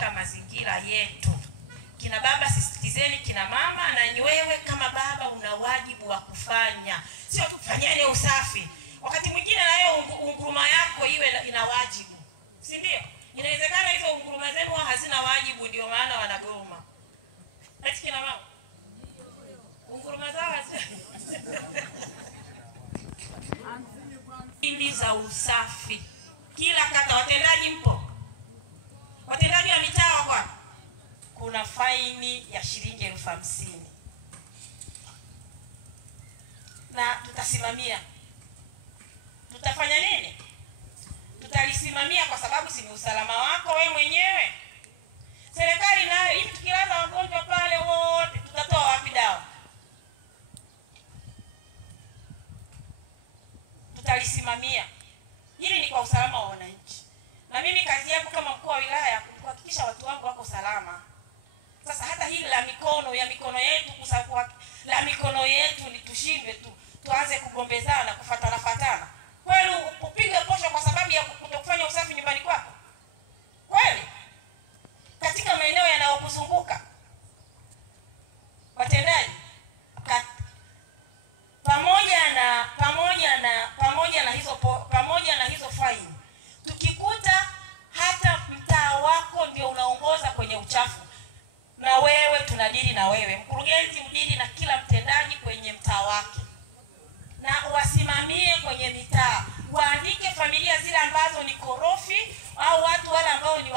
katika mazingira yetu. Kina baba sisitizeni kina mama, na wewe kama baba una wajibu wa kufanya, sio kufanyeni usafi. Wakati mwingine na wewe unguruma yako iwe ina wajibu, si ndio? Inawezekana hizo unguruma zenu hazina wajibu, ndio maana wanagoma. Eti kina mama unguruma zao ili za usafi. Kila kata watendaji mpo? Watendaji wa mitaa kwa kuna faini ya shilingi 50,000. Na tutasimamia. Tutafanya nini? Tutalisimamia kwa sababu si ni usalama wako wewe mwenyewe. Serikali nayo hivi tukilaza wagonjwa pale wote tutatoa wapi dawa? Tutalisimamia. Hili ni kwa usalama wa wananchi. Na mimi kazi yangu kama mkuu wa wilaya kuhakikisha watu wangu wako salama. Sasa hata hili la mikono yetu ni tushindwe tu tuanze kugombezana kufatana. Kweli upige posho kwa sababu ya kutokufanya usafi nyumbani kwako? Kweli? Katika maeneo yanayokuzunguka watendaji pamoja na hizo faini, tukikuta hata mtaa wako ndio unaongoza kwenye uchafu, na wewe tunadili na wewe mkurugenzi, udili na kila mtendaji kwenye mtaa wake, na wasimamie kwenye mitaa, waandike familia zile ambazo ni korofi au watu wale ambao ni